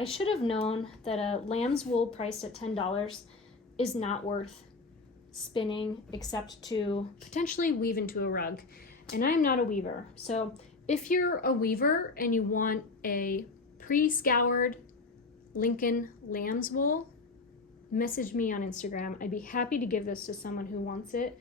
I should have known that a lamb's wool priced at $10 is not worth spinning except to potentially weave into a rug. And I am not a weaver. So if you're a weaver and you want a pre-scoured Lincoln lamb's wool, message me on Instagram. I'd be happy to give this to someone who wants it.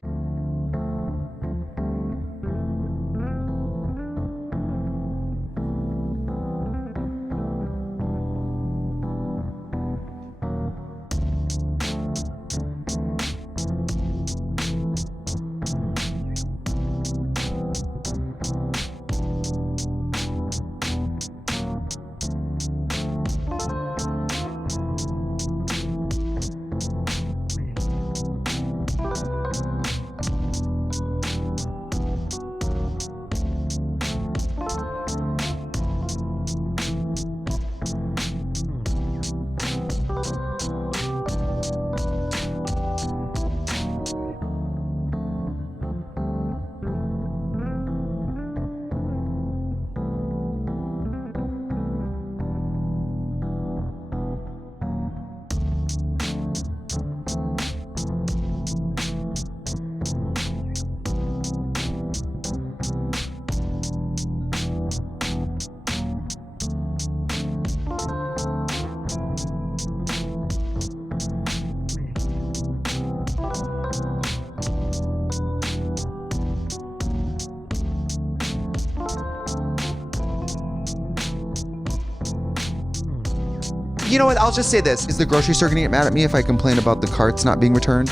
You know what? I'll just say this. Is the grocery store gonna get mad at me if I complain about the carts not being returned?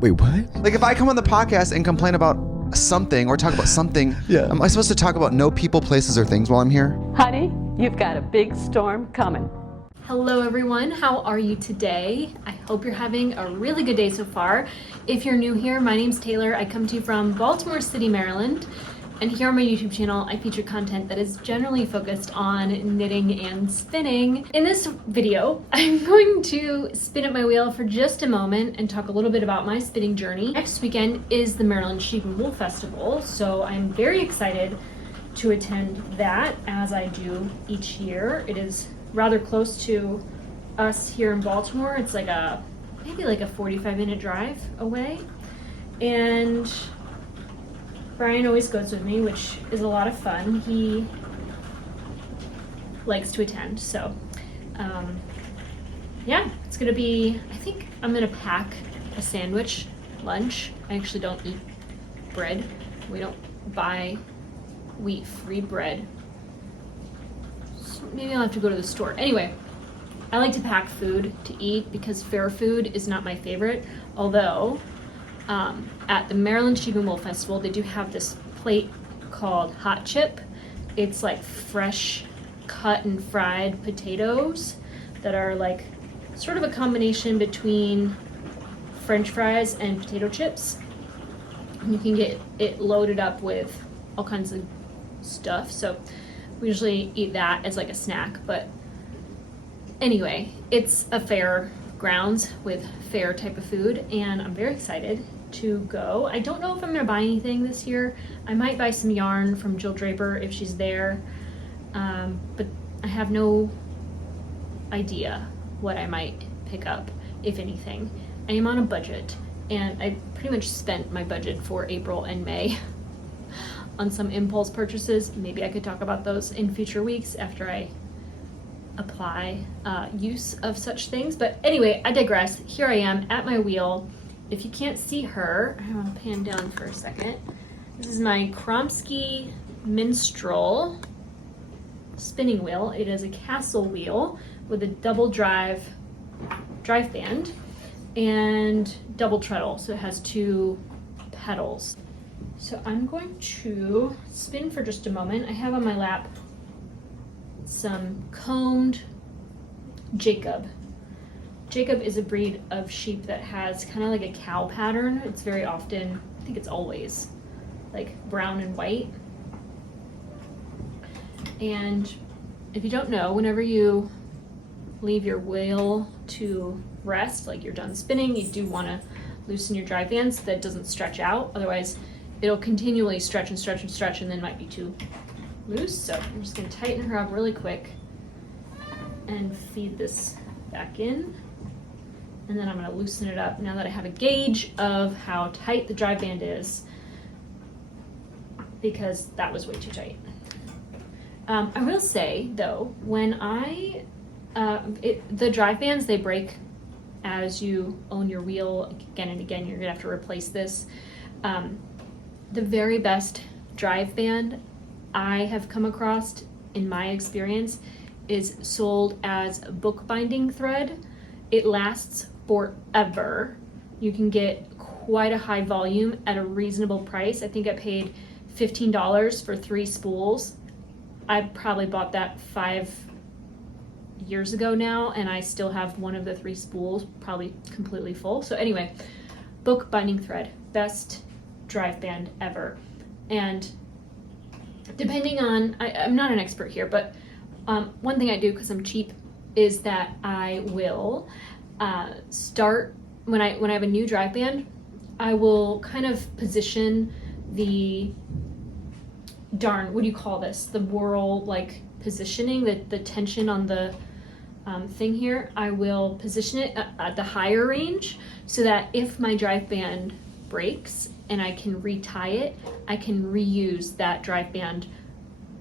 Wait, what? Like if I come on the podcast and complain about something or talk about something, Yeah. am I supposed to talk about no people, places, or things while I'm here? Honey, you've got a big storm coming. Hello everyone, how are you today? I hope you're having a really good day so far. If you're new here, my name's Taylor. I come to you from Baltimore City, Maryland. And here on my YouTube channel, I feature content that is generally focused on knitting and spinning. In this video, I'm going to spin at my wheel for just a moment and talk a little bit about my spinning journey. Next weekend is the Maryland Sheep and Wool Festival, so I'm very excited to attend that as I do each year. It is rather close to us here in Baltimore. It's like maybe like a 45-minute drive away. And Brian always goes with me, which is a lot of fun. He likes to attend, so yeah, it's gonna be, I think I'm gonna pack a sandwich lunch. I actually don't eat bread. We don't buy wheat-free bread. So maybe I'll have to go to the store. Anyway, I like to pack food to eat because fair food is not my favorite, although at the Maryland Sheep and Wool Festival, they do have this plate called Hot Chip. It's like fresh cut and fried potatoes that are like sort of a combination between French fries and potato chips. And you can get it loaded up with all kinds of stuff. So we usually eat that as like a snack. But anyway, it's a fair grounds with fair type of food, and I'm very excited to go. I don't know if I'm gonna buy anything this year. I might buy some yarn from Jill Draper if she's there, but I have no idea what I might pick up, if anything. I am on a budget, and I pretty much spent my budget for April and May on some impulse purchases. Maybe I could talk about those in future weeks after I apply use of such things. But anyway, I digress. Here I am at my wheel. If you can't see her, I want to pan down for a second. This is my Kromsky Minstrel spinning wheel. It is a castle wheel with a double drive band and double treadle, so it has 2 pedals. So I'm going to spin for just a moment. I have on my lap some combed Jacob. Jacob is a breed of sheep that has kind of like a cow pattern. It's very often, I think it's always, like brown and white. And if you don't know, whenever you leave your wheel to rest, like you're done spinning, you do want to loosen your drive band so that it doesn't stretch out. Otherwise, it'll continually stretch and stretch and stretch and then might be too loose. So I'm just going to tighten her up really quick and feed this back in. And then I'm gonna loosen it up now that I have a gauge of how tight the drive band is, because that was way too tight. I will say though, when the drive bands, they break as you own your wheel again and again. You're gonna have to replace this. The very best drive band I have come across in my experience is sold as bookbinding thread. It lasts forever. You can get quite a high volume at a reasonable price. I think I paid $15 for 3 spools. I probably bought that 5 years ago now, and I still have one of the 3 spools probably completely full. So anyway, bookbinding thread, best drive band ever. And depending on, I'm not an expert here, but one thing I do because I'm cheap is that I will start, when I have a new drive band, I will kind of position the what do you call this? The whirl, like positioning, the tension on the thing here. I will position it at the higher range so that if my drive band breaks and I can retie it, I can reuse that drive band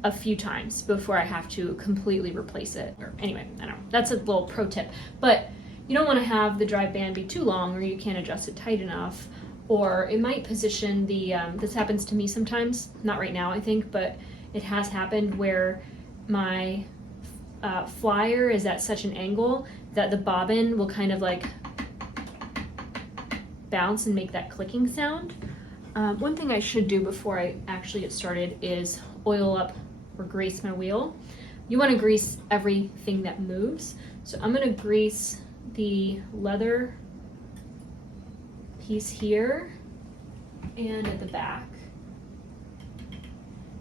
a few times before I have to completely replace it. Or anyway, I don't know. That's a little pro tip. But you don't want to have the drive band be too long or you can't adjust it tight enough, or it might position the, this happens to me sometimes, not right now I think, but it has happened where my flyer is at such an angle that the bobbin will kind of like bounce and make that clicking sound. One thing I should do before I actually get started is oil up or grease my wheel. You want to grease everything that moves. So I'm going to grease the leather piece here and at the back.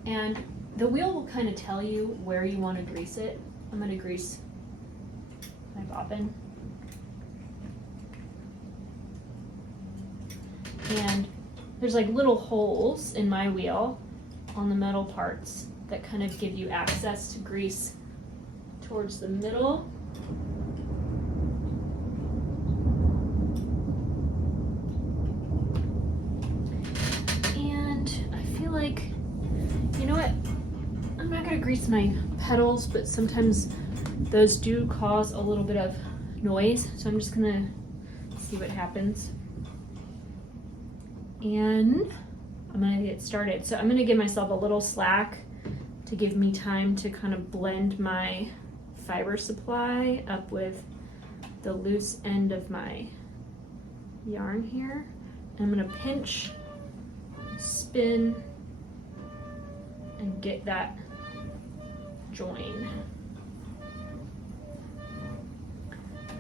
And the wheel will kind of tell you where you want to grease it. I'm going to grease my bobbin. And there's like little holes in my wheel on the metal parts that kind of give you access to grease towards the middle. And I feel like, you know what? I'm not gonna grease my pedals, but sometimes those do cause a little bit of noise. So I'm just gonna see what happens. And I'm gonna get started. So I'm gonna give myself a little slack to give me time to kind of blend my fiber supply up with the loose end of my yarn here. I'm gonna pinch, spin, and get that join.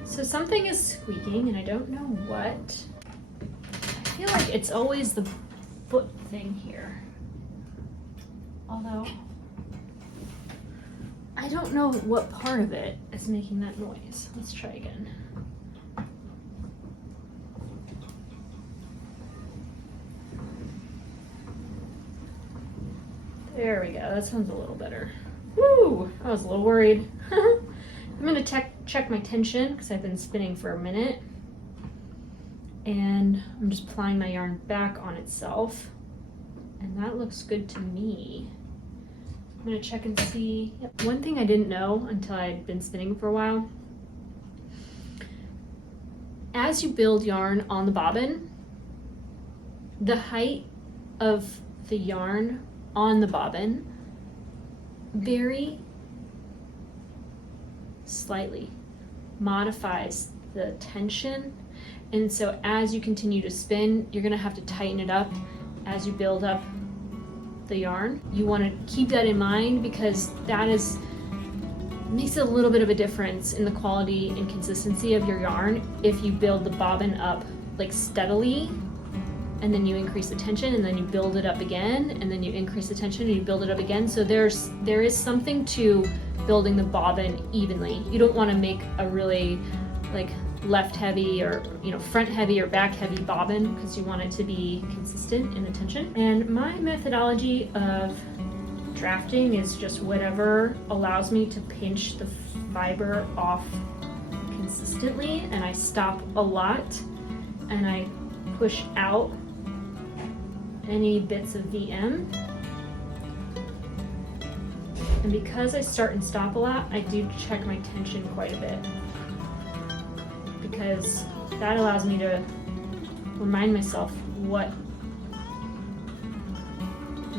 So something is squeaking and I don't know what. I feel like it's always the foot thing here. Although, I don't know what part of it is making that noise. Let's try again. There we go, that sounds a little better. Woo, I was a little worried. I'm gonna check my tension because I've been spinning for a minute. And I'm just plying my yarn back on itself. And that looks good to me. I'm gonna check and see. Yep. One thing I didn't know until I had been spinning for a while, as you build yarn on the bobbin, the height of the yarn on the bobbin very slightly modifies the tension. And so as you continue to spin, you're gonna have to tighten it up as you build up the yarn. You wanna keep that in mind because that makes a little bit of a difference in the quality and consistency of your yarn if you build the bobbin up like steadily, and then you increase the tension, and then you build it up again, and then you increase the tension and you build it up again. So there is something to building the bobbin evenly. You don't wanna make a really like left heavy or front heavy or back heavy bobbin because you want it to be consistent in the tension. And my methodology of drafting is just whatever allows me to pinch the fiber off consistently, and I stop a lot and I push out any bits of VM. And because I start and stop a lot, I do check my tension quite a bit, because that allows me to remind myself what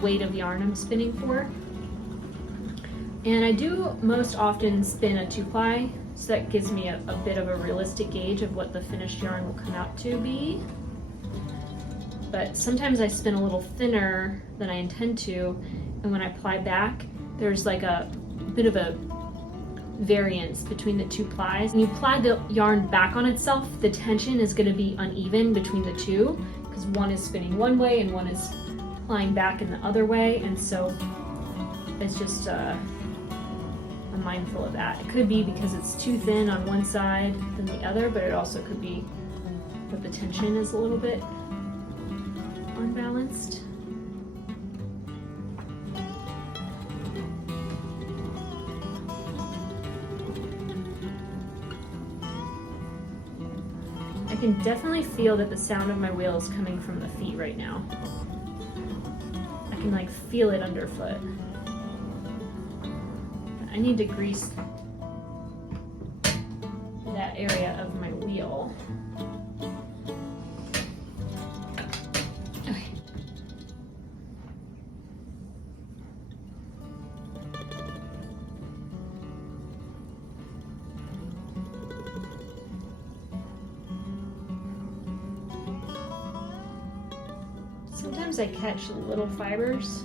weight of yarn I'm spinning for. And I do most often spin a 2-ply, so that gives me a bit of a realistic gauge of what the finished yarn will come out to be. But sometimes I spin a little thinner than I intend to, and when I ply back, there's like a bit of a variance between the 2 plies. When you ply the yarn back on itself, the tension is going to be uneven between the two, because one is spinning one way and one is plying back in the other way, and so it's just I'm mindful of that. It could be because it's too thin on one side than the other, but it also could be that the tension is a little bit unbalanced. I can definitely feel that the sound of my wheel is coming from the feet right now. I can like feel it underfoot. I need to grease that area of my wheel. Okay. Sometimes I catch little fibers,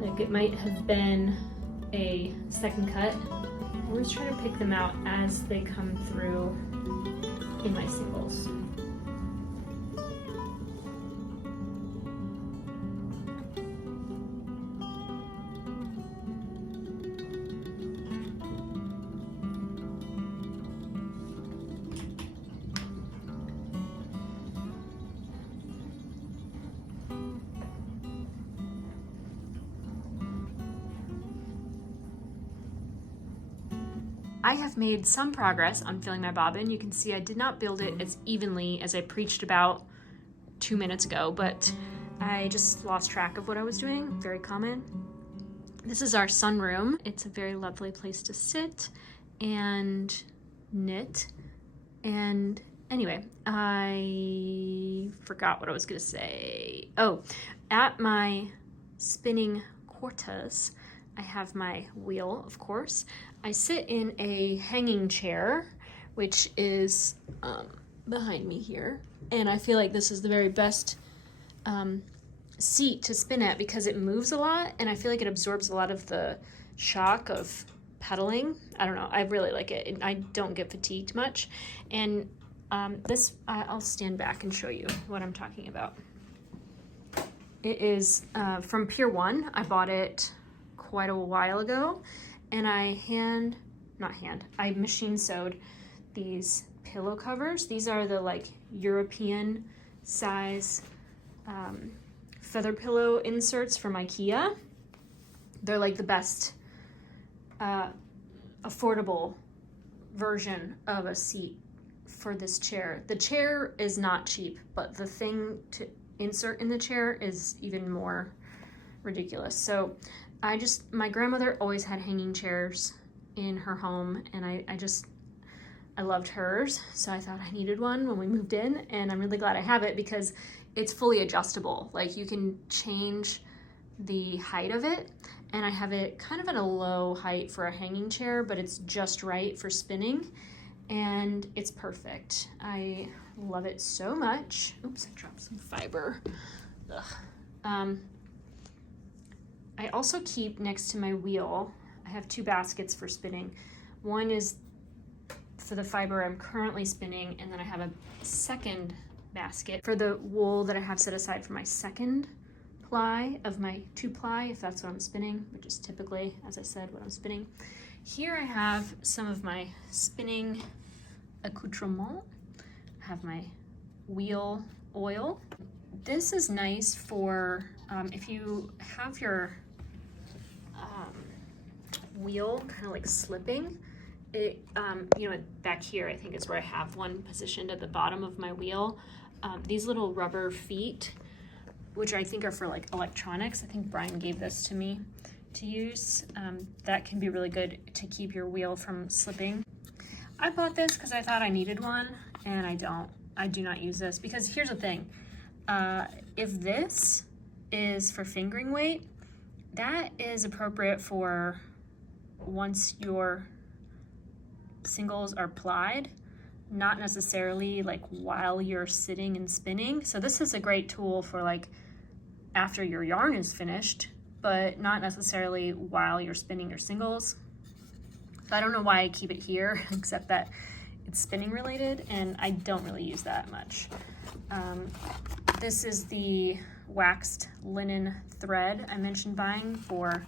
like it might have been a second cut. I always try to pick them out as they come through in my singles. I have made some progress on filling my bobbin. You can see I did not build it as evenly as I preached about 2 minutes ago, but I just lost track of what I was doing. Very common. This is our sunroom. It's a very lovely place to sit and knit. And anyway, I forgot what I was gonna say. Oh, at my spinning quarters, I have my wheel, of course. I sit in a hanging chair, which is behind me here. And I feel like this is the very best seat to spin at because it moves a lot, and I feel like it absorbs a lot of the shock of pedaling. I don't know, I really like it. I don't get fatigued much. And I'll stand back and show you what I'm talking about. It is from Pier 1. I bought it quite a while ago, and I machine sewed these pillow covers. These are the like European size feather pillow inserts from IKEA. They're like the best affordable version of a seat for this chair. The chair is not cheap, but the thing to insert in the chair is even more ridiculous. So my grandmother always had hanging chairs in her home, and I loved hers, so I thought I needed one when we moved in, and I'm really glad I have it because it's fully adjustable. Like, you can change the height of it, and I have it kind of at a low height for a hanging chair, but it's just right for spinning, and it's perfect. I love it so much. Oops, I dropped some fiber. Ugh. I also keep next to my wheel, I have 2 baskets for spinning. One is for the fiber I'm currently spinning, and then I have a second basket for the wool that I have set aside for my second ply of my 2-ply, if that's what I'm spinning, which is typically, as I said, what I'm spinning. Here I have some of my spinning accoutrement. I have my wheel oil. This is nice for if you have your wheel kind of like slipping. It, you know, back here I think is where I have one positioned at the bottom of my wheel. These little rubber feet, which I think are for like electronics. I think Brian gave this to me to use. That can be really good to keep your wheel from slipping. I bought this because I thought I needed one, and I don't. I do not use this because here's the thing. If this is for fingering weight, that is appropriate for once your singles are plied, not necessarily like while you're sitting and spinning. So this is a great tool for like after your yarn is finished, but not necessarily while you're spinning your singles. So I don't know why I keep it here, except that it's spinning related, and I don't really use that much. This is the waxed linen thread I mentioned buying for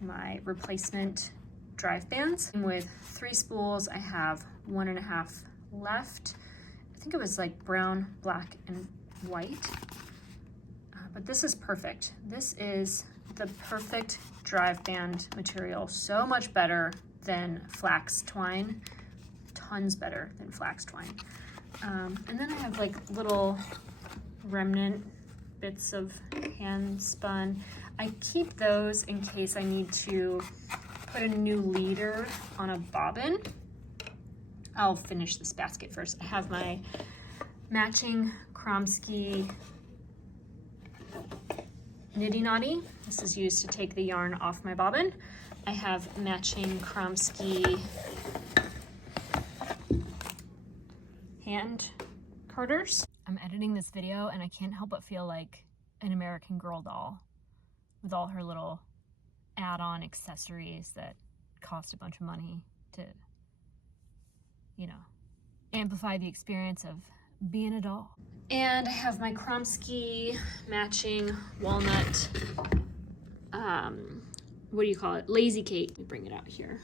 my replacement drive bands. With 3 spools, I have 1.5 left. I think it was like brown, black, and white. But this is perfect. This is the perfect drive band material. So much better than flax twine. Tons better than flax twine. And then I have like little remnant bits of hand spun. I keep those in case I need to put a new leader on a bobbin. I'll finish this basket first. I have my matching Kromsky Niddy Noddy. This is used to take the yarn off my bobbin. I have matching Kromsky hand carders. I'm editing this video and I can't help but feel like an American Girl doll with all her little add-on accessories that cost a bunch of money to, you know, amplify the experience of being a doll. And I have my Kromsky matching walnut, what do you call it? Lazy Kate. Let me bring it out here.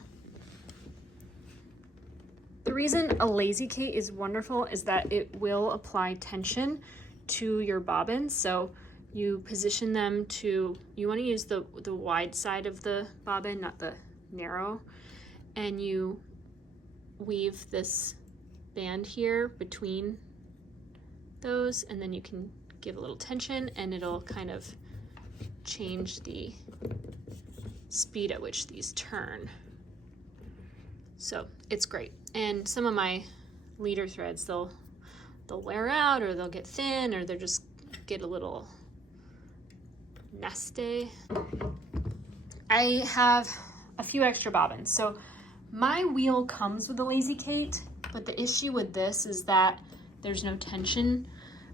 The reason a Lazy Kate is wonderful is that it will apply tension to your bobbins. So you position them to, you want to use the wide side of the bobbin, not the narrow, and you weave this band here between those, and then you can give a little tension and it'll kind of change the speed at which these turn. So it's great. And some of my leader threads, they'll wear out, or they'll get thin, or they'll just get a little nasty. I have a few extra bobbins. So my wheel comes with a Lazy Kate, but the issue with this is that there's no tension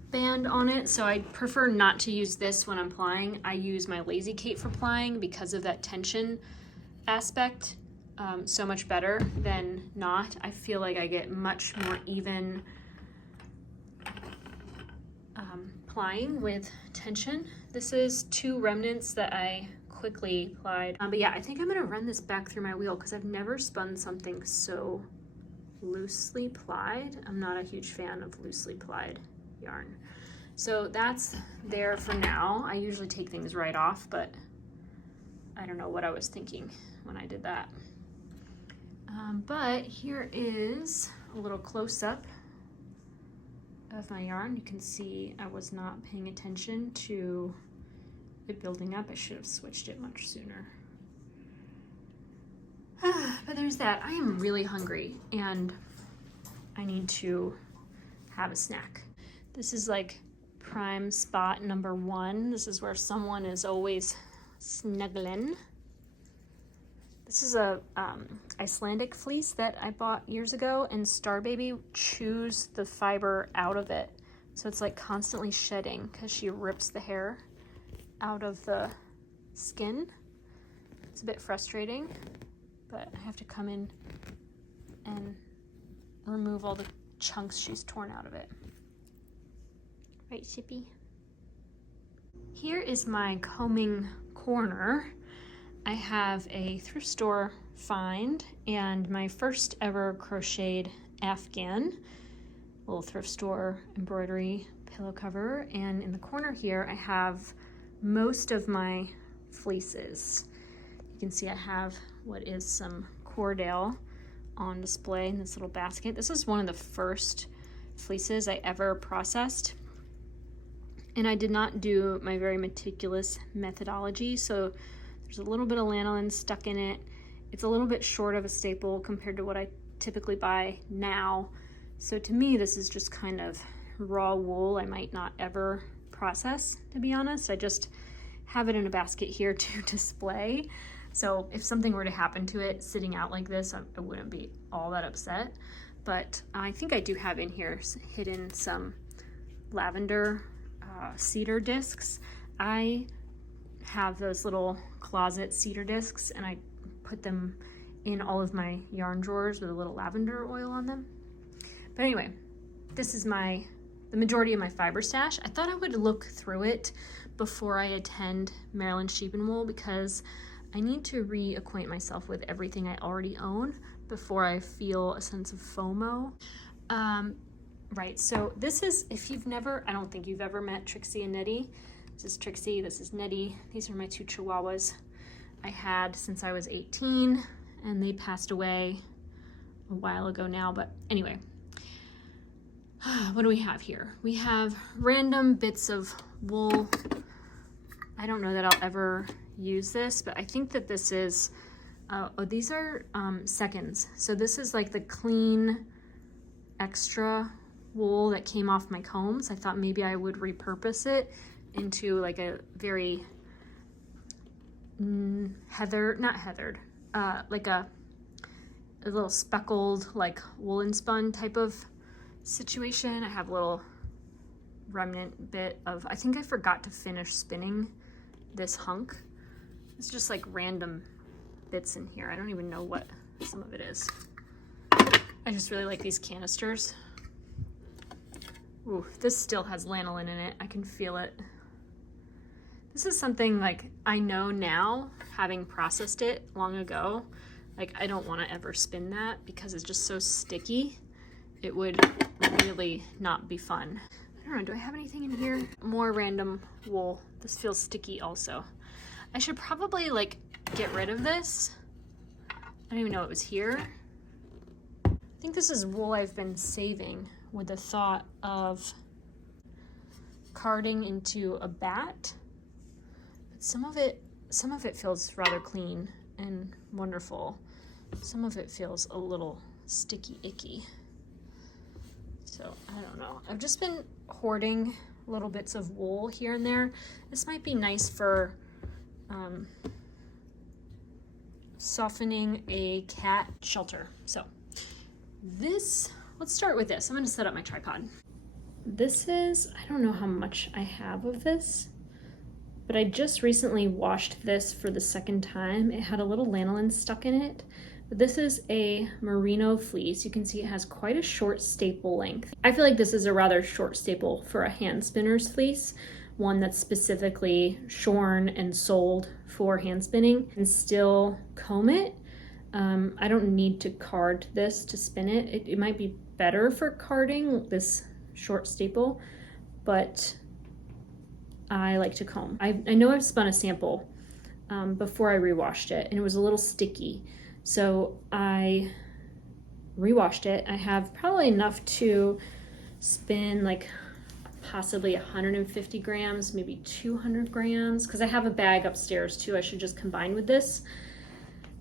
band on it. So I prefer not to use this when I'm plying. I use my Lazy Kate for plying because of that tension aspect. So much better than not. I feel like I get much more even plying with tension. This is 2 remnants that I quickly plied. But yeah, I think I'm gonna run this back through my wheel because I've never spun something so loosely plied. I'm not a huge fan of loosely plied yarn. So that's there for now. I usually take things right off, but I don't know what I was thinking when I did that. But here is a little close-up of my yarn. You can see I was not paying attention to it building up. I should have switched it much sooner. But there's that. I am really hungry and I need to have a snack. This is like prime spot number 1. This is where someone is always snuggling. This is a Icelandic fleece that I bought years ago, and Star Baby chews the fiber out of it. So it's like constantly shedding because she rips the hair out of the skin. It's a bit frustrating, but I have to come in and remove all the chunks she's torn out of it. Right, Shippy? Here is my combing corner. I have a thrift store find and my first ever crocheted Afghan, little thrift store embroidery pillow cover. And in the corner here, I have most of my fleeces. You can see I have what is some Cordale on display in this little basket. This is one of the first fleeces I ever processed. And I did not do my very meticulous methodology, so there's a little bit of lanolin stuck in it. It's a little bit short of a staple compared to what I typically buy now. So to me, this is just kind of raw wool I might not ever process, to be honest. I just have it in a basket here to display. So if something were to happen to it sitting out like this, I wouldn't be all that upset. But I think I do have in here hidden some lavender cedar discs. I have those little closet cedar discs, and I put them in all of my yarn drawers with a little lavender oil on them. But anyway, this is the majority of my fiber stash. I thought I would look through it before I attend Maryland Sheep and Wool because I need to reacquaint myself with everything I already own before I feel a sense of FOMO. Right, so this is, if you've never, I don't think you've ever met Trixie and Nettie. This is Trixie, this is Nettie. These are my two Chihuahuas I had since I was 18, and they passed away a while ago now, but anyway. What do we have here? We have random bits of wool. I don't know that I'll ever use this, but I think that this is, these are seconds. So this is like the clean extra wool that came off my combs. I thought maybe I would repurpose it into like a very like a little speckled like woolen spun type of situation. I have a little remnant bit of, I think I forgot to finish spinning this hunk. It's just like random bits in here. I don't even know what some of it is. I just really like these canisters. Ooh, this still has lanolin in it. I can feel it. This is something like I know now, having processed it long ago, like I don't want to ever spin that because it's just so sticky. It would really not be fun. I don't know, do I have anything in here? More random wool. This feels sticky also. I should probably like get rid of this. I don't even know it was here. I think this is wool I've been saving with the thought of carding into a bat. But some of it feels rather clean and wonderful. Some of it feels a little sticky icky. So I don't know. I've just been hoarding little bits of wool here and there. This might be nice for softening a cat shelter. So this, let's start with this. I'm gonna set up my tripod. This is, I don't know how much I have of this, but I just recently washed this for the second time. It had a little lanolin stuck in it. But this is a merino fleece. You can see it has quite a short staple length. I feel like this is a rather short staple for a hand spinner's fleece, one that's specifically shorn and sold for hand spinning, and still comb it. I don't need to card this to spin it. It might be better for carding, this short staple, but I like to comb. I know I've spun a sample before I rewashed it, and it was a little sticky. So I rewashed it. I have probably enough to spin like possibly 150 grams, maybe 200 grams, because I have a bag upstairs too. I should just combine with this.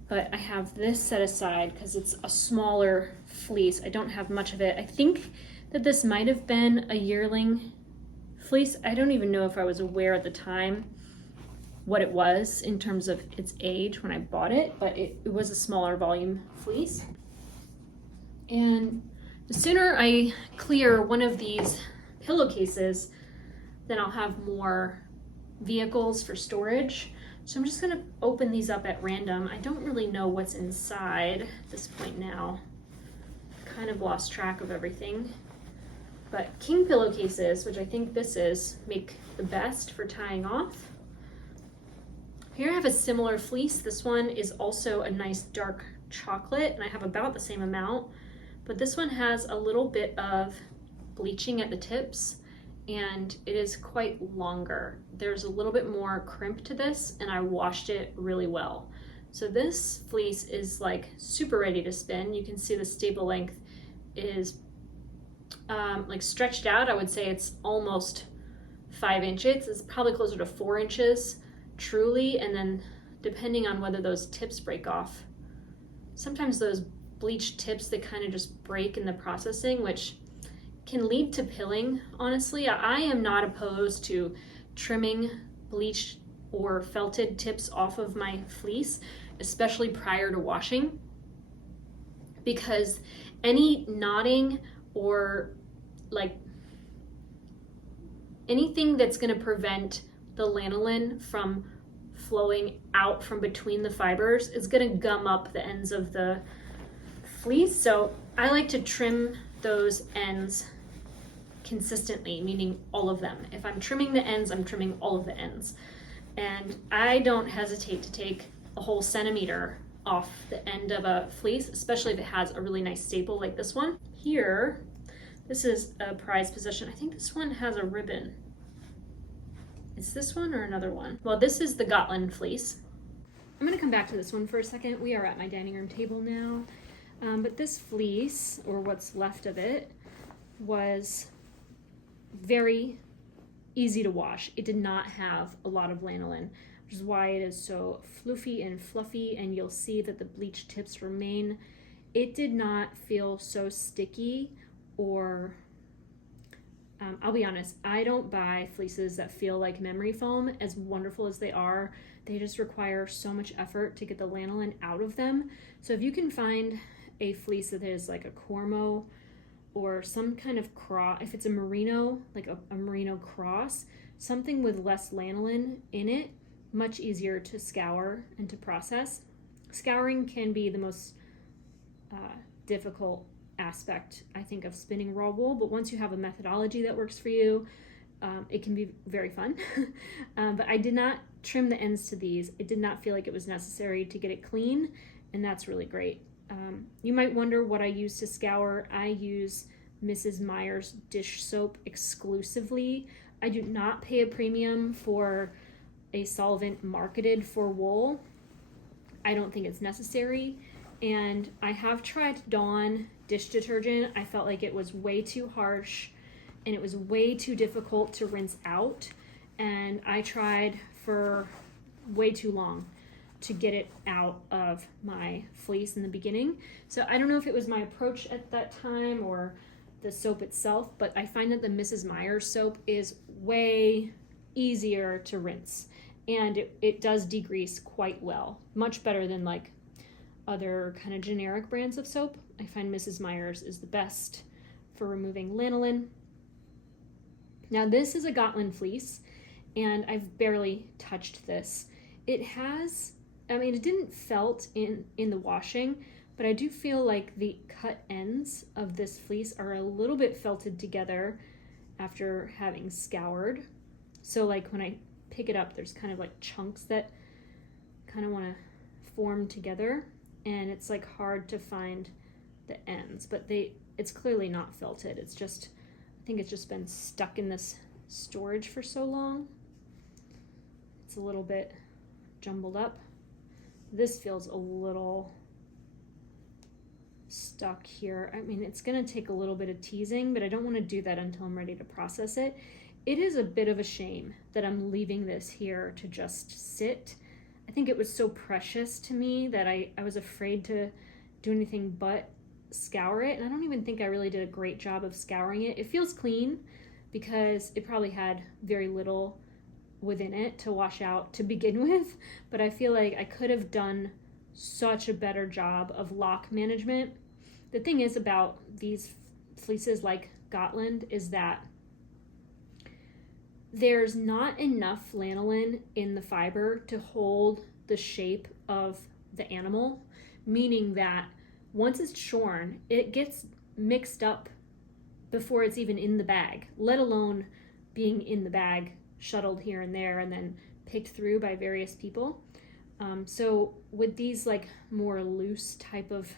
But I have this set aside because it's a smaller fleece. I don't have much of it. I think that this might have been a yearling fleece. I don't even know if I was aware at the time what it was in terms of its age when I bought it, but it was a smaller volume fleece. And the sooner I clear one of these pillowcases, then I'll have more vehicles for storage. So I'm just gonna open these up at random. I don't really know what's inside at this point now. Kind of lost track of everything. But king pillowcases, which I think this is, make the best for tying off. Here I have a similar fleece. This one is also a nice dark chocolate, and I have about the same amount, but this one has a little bit of bleaching at the tips, and it is quite longer. There's a little bit more crimp to this, and I washed it really well. So this fleece is like super ready to spin. You can see the staple length is like stretched out. I would say it's almost 5 inches. It's probably closer to 4 inches truly. And then depending on whether those tips break off, sometimes those bleached tips, they kind of just break in the processing, which can lead to pilling. Honestly, I am not opposed to trimming bleached or felted tips off of my fleece, especially prior to washing, because any knotting or like anything that's going to prevent the lanolin from flowing out from between the fibers is going to gum up the ends of the fleece. So I like to trim those ends consistently, meaning all of them. If I'm trimming the ends, I'm trimming all of the ends. And I don't hesitate to take a whole centimeter off the end of a fleece, especially if it has a really nice staple like this one. Here, this is a prized possession. I think this one has a ribbon. Is this one or another one? Well, this is the Gotland fleece. I'm gonna come back to this one for a second. We are at my dining room table now. But this fleece, or what's left of it, was very easy to wash. It did not have a lot of lanolin, which is why it is so floofy and fluffy, and you'll see that the bleached tips remain. It did not feel so sticky, or I'll be honest, I don't buy fleeces that feel like memory foam. As wonderful as they are, they just require so much effort to get the lanolin out of them. So if you can find a fleece that is like a Cormo or some kind of cross, if it's a merino, like a merino cross, something with less lanolin in it, much easier to scour and to process. Scouring can be the most difficult aspect, I think, of spinning raw wool, but once you have a methodology that works for you, it can be very fun. But I did not trim the ends to these. It did not feel like it was necessary to get it clean, and that's really great. You might wonder what I use to scour. I use Mrs. Meyer's dish soap exclusively. I do not pay a premium for a solvent marketed for wool. I don't think it's necessary. And I have tried Dawn dish detergent. I felt like it was way too harsh and it was way too difficult to rinse out. And I tried for way too long to get it out of my fleece in the beginning. So I don't know if it was my approach at that time or the soap itself, but I find that the Mrs. Meyer's soap is way easier to rinse, and it does degrease quite well, much better than like other kind of generic brands of soap. I find Mrs. Meyer's is the best for removing lanolin. Now this is a Gotland fleece, and I've barely touched this. It has, I mean, it didn't felt in the washing, but I do feel like the cut ends of this fleece are a little bit felted together after having scoured. So like when I pick it up, there's kind of like chunks that kind of want to form together, and it's like hard to find the ends, but it's clearly not felted. It's just, I think it's just been stuck in this storage for so long. It's a little bit jumbled up. This feels a little stuck here. I mean, it's gonna take a little bit of teasing, but I don't want to do that until I'm ready to process it. It is a bit of a shame that I'm leaving this here to just sit. I think it was so precious to me that I was afraid to do anything but scour it, and I don't even think I really did a great job of scouring it. It feels clean because it probably had very little within it to wash out to begin with, but I feel like I could have done such a better job of lock management. The thing is about these fleeces like Gotland is that there's not enough lanolin in the fiber to hold the shape of the animal, meaning that once it's shorn, it gets mixed up before it's even in the bag, let alone being in the bag, shuttled here and there, and then picked through by various people. So with these like more loose type of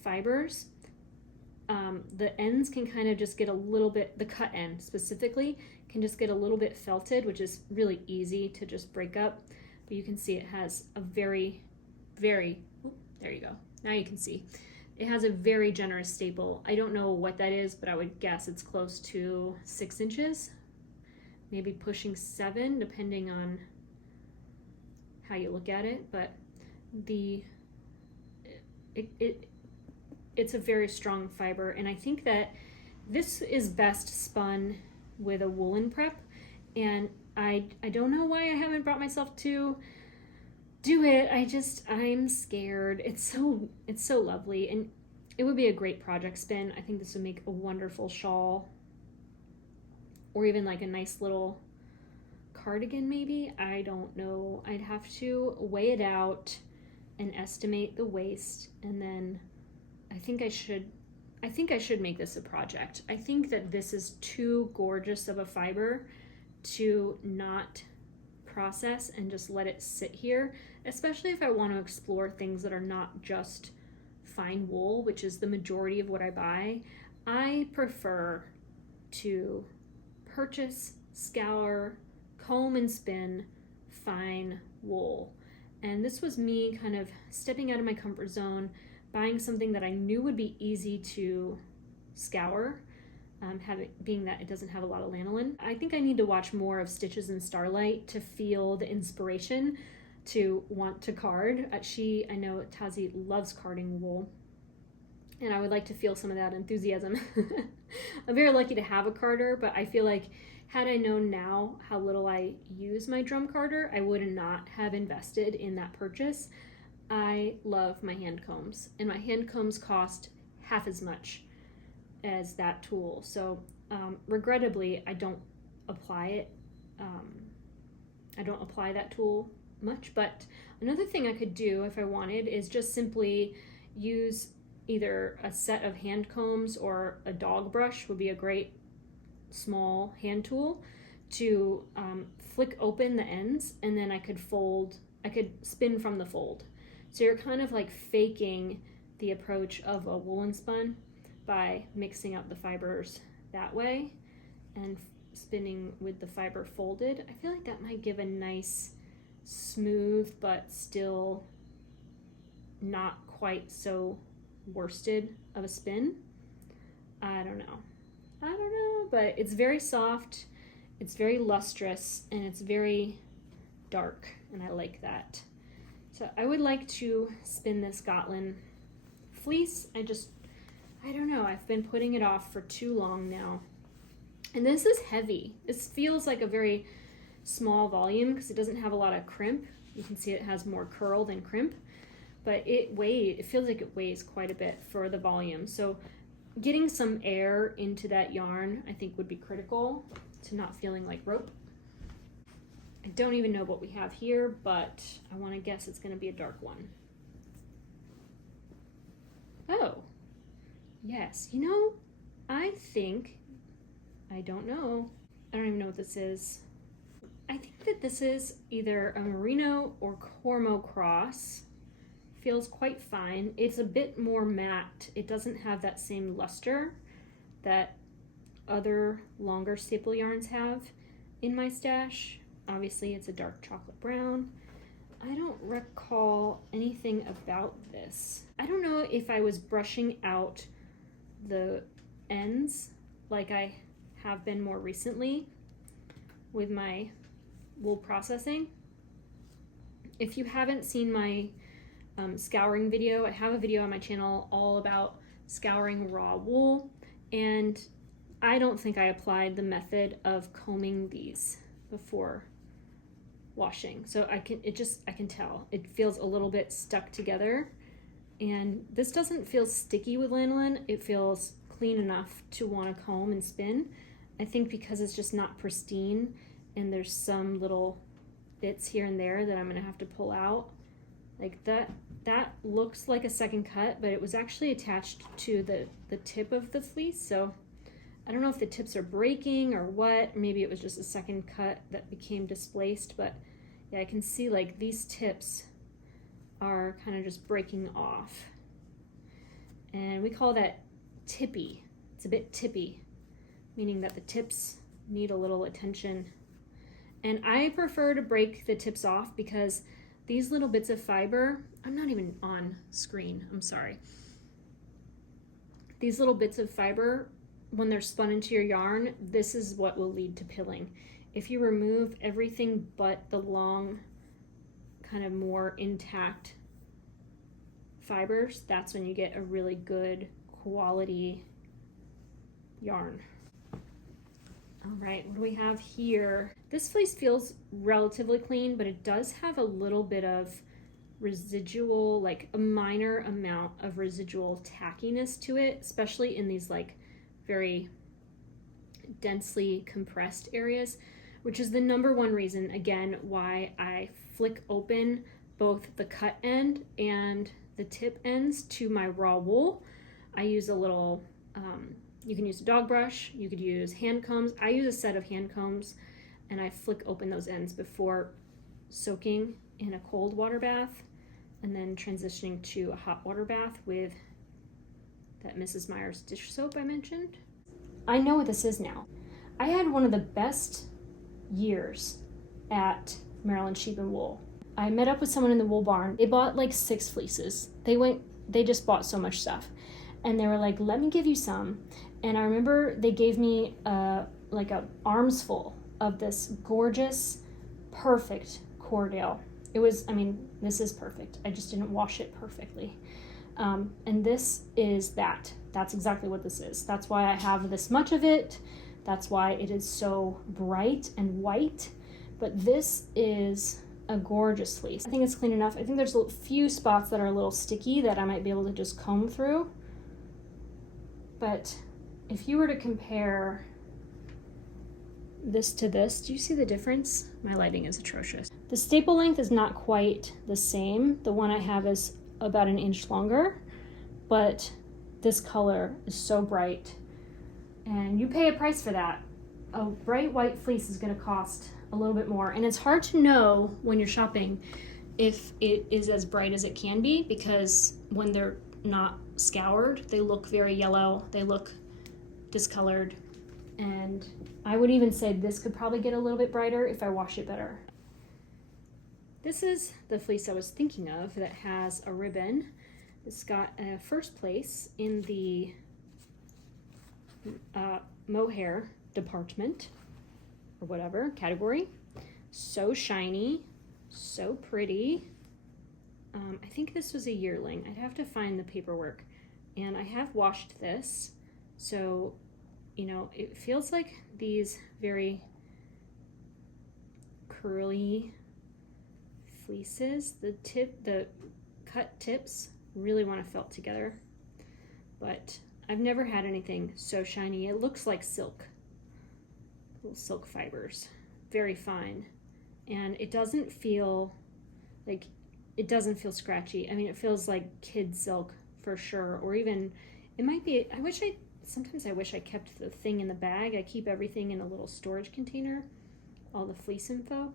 fibers, the ends can kind of just get a little bit, the cut end specifically, can just get a little bit felted, which is really easy to just break up. But you can see it has a very very, there you go. Now you can see. It has a very generous staple. I don't know what that is, but I would guess it's close to 6 inches, maybe pushing 7, depending on how you look at it. But it's a very strong fiber, and I think that this is best spun with a woolen prep, and I don't know why I haven't brought myself to do it. I'm scared. It's so lovely, and it would be a great project spin. I think this would make a wonderful shawl, or even like a nice little cardigan maybe. I don't know. I'd have to weigh it out and estimate the waist, and then I think I should make this a project. I think that this is too gorgeous of a fiber to not process and just let it sit here, especially if I want to explore things that are not just fine wool, which is the majority of what I buy. I prefer to purchase, scour, comb, and spin fine wool. And this was me kind of stepping out of my comfort zone, buying something that I knew would be easy to scour, being that it doesn't have a lot of lanolin. I think I need to watch more of Stitches in Starlight to feel the inspiration to want to card. I know Tazi loves carding wool, and I would like to feel some of that enthusiasm. I'm very lucky to have a carder, but I feel like had I known now how little I use my drum carder, I would not have invested in that purchase. I love my hand combs, and my hand combs cost half as much as that tool. So regrettably, I don't apply it. I don't apply that tool much, but another thing I could do if I wanted is just simply use either a set of hand combs, or a dog brush would be a great small hand tool to flick open the ends, and then I could spin from the fold. So you're kind of like faking the approach of a woolen spun by mixing up the fibers that way and spinning with the fiber folded. I feel like that might give a nice smooth but still not quite so worsted of a spin. I don't know, but it's very soft, it's very lustrous, and it's very dark, and I like that. So I would like to spin this Gotland fleece. I don't know, I've been putting it off for too long now. And this is heavy. This feels like a very small volume because it doesn't have a lot of crimp. You can see it has more curl than crimp, but it feels like it weighs quite a bit for the volume. So getting some air into that yarn, I think, would be critical to not feeling like rope. I don't even know what we have here, but I want to guess it's going to be a dark one. Oh, yes. You know, I don't know. I don't even know what this is. I think that this is either a merino or cormo cross. Feels quite fine. It's a bit more matte. It doesn't have that same luster that other longer staple yarns have in my stash. Obviously, it's a dark chocolate brown. I don't recall anything about this. I don't know if I was brushing out the ends like I have been more recently with my wool processing. If you haven't seen my scouring video, I have a video on my channel all about scouring raw wool, and I don't think I applied the method of combing these before washing. So I can tell it feels a little bit stuck together, and this doesn't feel sticky with lanolin. It feels clean enough to want to comb and spin. I think because it's just not pristine and there's some little bits here and there that I'm gonna have to pull out. Like that looks like a second cut, but it was actually attached to the tip of the fleece. So I don't know if the tips are breaking or what. Maybe it was just a second cut that became displaced, but yeah, I can see like these tips are kind of just breaking off. And we call that tippy. It's a bit tippy, meaning that the tips need a little attention. And I prefer to break the tips off because these little bits of fiber, I'm not even on screen, I'm sorry. These little bits of fiber, when they're spun into your yarn, this is what will lead to pilling. If you remove everything but the long, kind of more intact fibers, that's when you get a really good quality yarn. All right, what do we have here? This fleece feels relatively clean, but it does have a little bit of residual, like a minor amount of residual tackiness to it, especially in these like very densely compressed areas, which is the number one reason, again, why I flick open both the cut end and the tip ends to my raw wool. I use a little, you can use a dog brush, you could use hand combs. I use a set of hand combs and I flick open those ends before soaking in a cold water bath and then transitioning to a hot water bath with that Mrs. Meyer's dish soap I mentioned. I know what this is now. I had one of the best years at Maryland Sheep and Wool. I met up with someone in the wool barn. They bought like 6 fleeces. They just bought so much stuff. And they were like, let me give you some. And I remember they gave me like a arms full of this gorgeous, perfect Cordale. It was, I mean, this is perfect. I just didn't wash it perfectly. And this is that. That's exactly what this is. That's why I have this much of it. That's why it is so bright and white. But this is a gorgeous fleece. I think it's clean enough. I think there's a few spots that are a little sticky that I might be able to just comb through. But if you were to compare this to this, do you see the difference? My lighting is atrocious. The staple length is not quite the same. The one I have is about an inch longer, but this color is so bright and you pay a price for that. A bright white fleece is going to cost a little bit more, and it's hard to know when you're shopping if it is as bright as it can be, because when they're not scoured, they look very yellow, they look discolored, and I would even say this could probably get a little bit brighter if I wash it better. This is the fleece I was thinking of that has a ribbon. It's got a first place in the mohair department, or whatever, category. So shiny, so pretty. I think this was a yearling. I'd have to find the paperwork. And I have washed this, so, you know, it feels like these very curly fleeces. The cut tips really want to felt together, but I've never had anything so shiny. It looks like silk, little silk fibers, very fine, and it doesn't feel like, it doesn't feel scratchy. I mean, it feels like kid silk for sure, or even it might be, sometimes I wish I kept the thing in the bag. I keep everything in a little storage container, all the fleece info.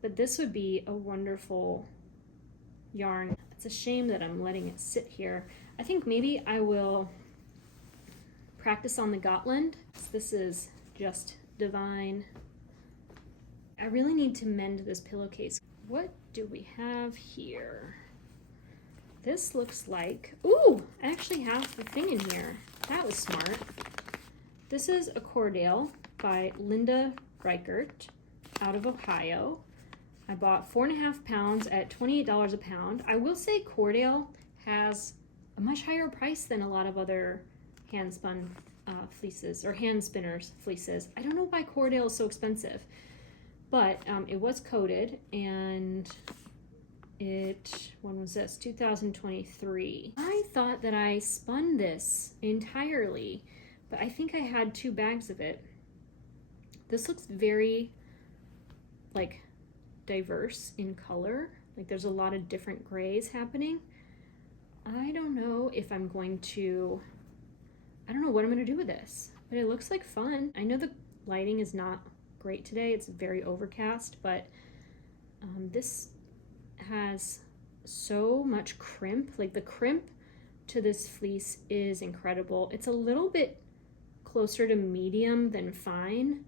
But this would be a wonderful yarn. It's a shame that I'm letting it sit here. I think maybe I will practice on the Gotland. This is just divine. I really need to mend this pillowcase. What do we have here? This looks like, ooh, I actually have the thing in here. That was smart. This is a Cordale by Linda Reichert out of Ohio. I bought 4.5 pounds at $28 a pound. I will say Cordale has a much higher price than a lot of other hand spun fleeces, or hand spinners fleeces. I don't know why Cordale is so expensive, but it was coated, and when was this? 2023. I thought that I spun this entirely, but I think I had 2 bags of it. This looks very like diverse in color. Like there's a lot of different grays happening. I don't know if I'm going to, I don't know what I'm going to do with this, but it looks like fun. I know the lighting is not great today. It's very overcast, but this has so much crimp. Like the crimp to this fleece is incredible. It's a little bit closer to medium than fine.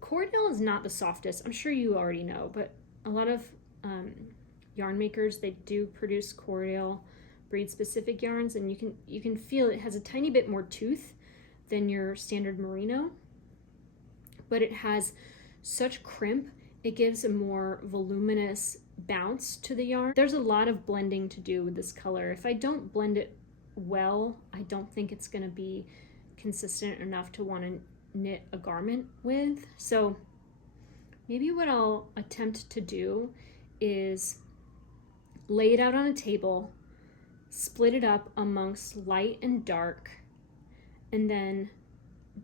Cordale is not the softest. I'm sure you already know, but a lot of yarn makers. They do produce Corriedale breed specific yarns, and you can feel it has a tiny bit more tooth than your standard merino, but it has such crimp. It gives a more voluminous bounce to the yarn. There's a lot of blending to do with this color. If I don't blend it well, I don't think it's going to be consistent enough to want to knit a garment with. So maybe what I'll attempt to do is lay it out on a table, split it up amongst light and dark, and then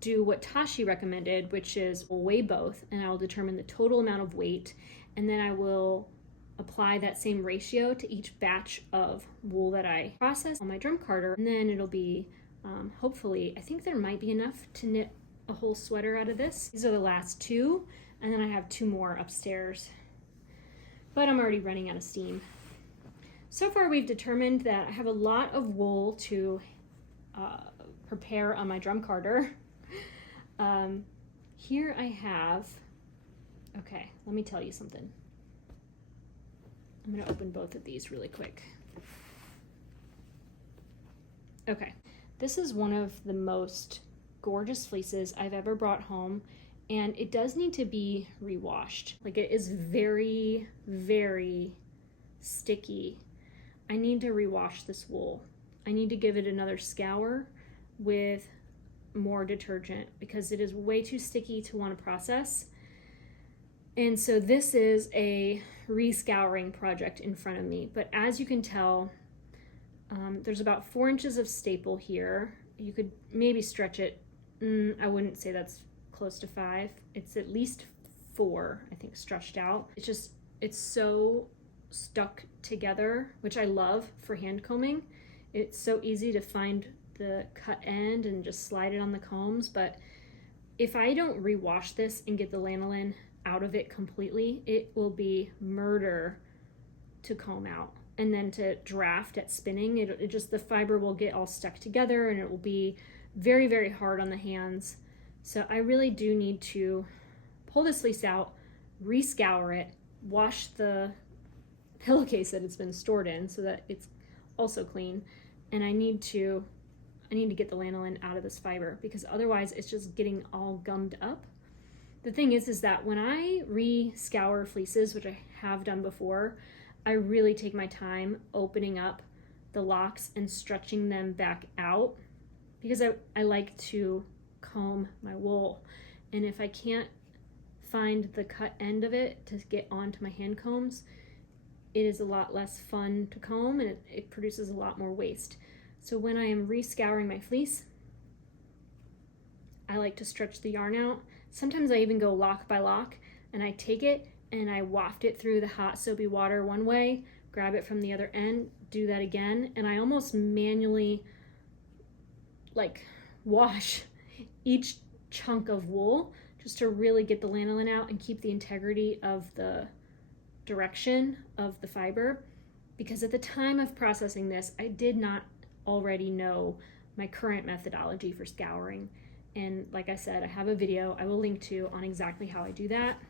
do what Tashi recommended, which is we'll weigh both, and I'll determine the total amount of weight, and then I will apply that same ratio to each batch of wool that I process on my drum carder, and then it'll be hopefully, I think there might be enough to knit a whole sweater out of this. These are the last two, and then I have two more upstairs, but I'm already running out of steam. So far we've determined that I have a lot of wool to prepare on my drum carder. Here I have, okay, let me tell you something. I'm gonna open both of these really quick. Okay, this is one of the most gorgeous fleeces I've ever brought home, and it does need to be rewashed. Like, it is very, very sticky. I need to rewash this wool. I need to give it another scour with more detergent because it is way too sticky to want to process. And so this is a rescouring project in front of me. But as you can tell, there's about 4 inches of staple here. You could maybe stretch it. I wouldn't say that's close to 5. It's at least 4, I think, stretched out. It's so stuck together, which I love for hand combing. It's so easy to find the cut end and just slide it on the combs, but if I don't rewash this and get the lanolin out of it completely, it will be murder to comb out. And then to draft at spinning, it just, the fiber will get all stuck together and it will be very, very hard on the hands. So I really do need to pull this fleece out, rescour it, wash the pillowcase that it's been stored in so that it's also clean, and I need to get the lanolin out of this fiber because otherwise it's just getting all gummed up. The thing is that when I re-scour fleeces, which I have done before, I really take my time opening up the locks and stretching them back out because I like to comb my wool, and if I can't find the cut end of it to get onto my hand combs, it is a lot less fun to comb and it produces a lot more waste. So when I am re-scouring my fleece, I like to stretch the yarn out. Sometimes I even go lock by lock, and I take it and I waft it through the hot soapy water one way, grab it from the other end, do that again, and I almost manually like wash each chunk of wool just to really get the lanolin out and keep the integrity of the direction of the fiber, because at the time of processing this, I did not already know my current methodology for scouring. And like I said, I have a video I will link to on exactly how I do that.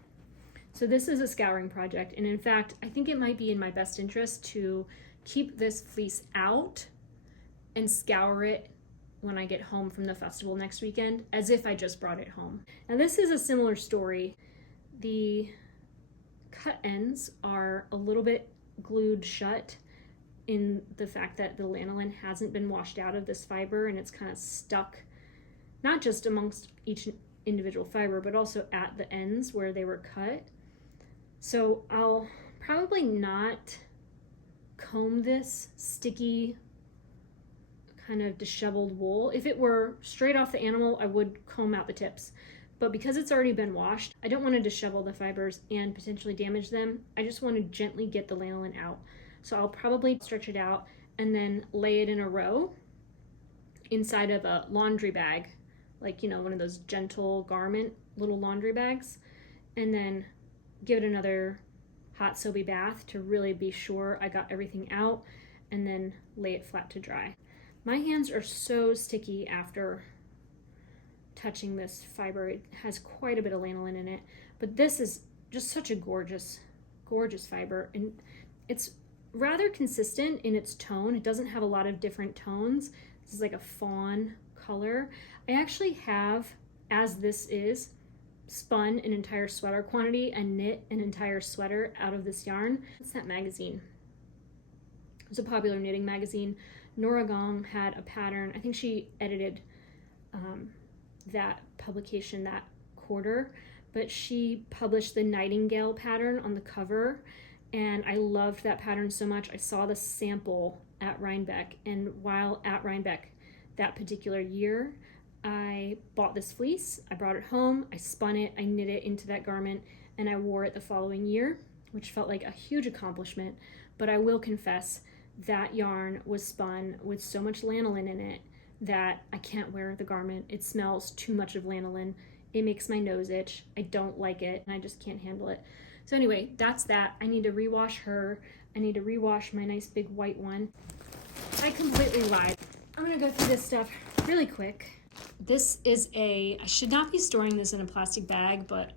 So this is a scouring project, and in fact, I think it might be in my best interest to keep this fleece out and scour it when I get home from the festival next weekend, as if I just brought it home. Now this is a similar story. The cut ends are a little bit glued shut in the fact that the lanolin hasn't been washed out of this fiber and it's kind of stuck, not just amongst each individual fiber, but also at the ends where they were cut. So I'll probably not comb this sticky kind of disheveled wool. If it were straight off the animal, I would comb out the tips. But because it's already been washed, I don't want to dishevel the fibers and potentially damage them. I just want to gently get the lanolin out. So I'll probably stretch it out and then lay it in a row inside of a laundry bag, like, you know, one of those gentle garment little laundry bags, and then give it another hot soapy bath to really be sure I got everything out, and then lay it flat to dry. My hands are so sticky after touching this fiber. It has quite a bit of lanolin in it, but this is just such a gorgeous, gorgeous fiber, and It's rather consistent in its tone. It doesn't have a lot of different tones. This is like a fawn color. I actually have, as this is, spun an entire sweater quantity and knit an entire sweater out of this yarn. What's that magazine? It was a popular knitting magazine. Nora Gong had a pattern. I think she edited that publication that quarter, but she published the Nightingale pattern on the cover, and I loved that pattern so much. I saw the sample at Rhinebeck, and while at Rhinebeck that particular year, I bought this fleece, I brought it home, I spun it, I knit it into that garment, and I wore it the following year, which felt like a huge accomplishment. But I will confess, that yarn was spun with so much lanolin in it that I can't wear the garment. It smells too much of lanolin. It makes my nose itch. I don't like it, and I just can't handle it. So anyway, that's that. I need to rewash her. I need to rewash my nice big white one. I completely lied. I'm gonna go through this stuff really quick. This is I should not be storing this in a plastic bag, but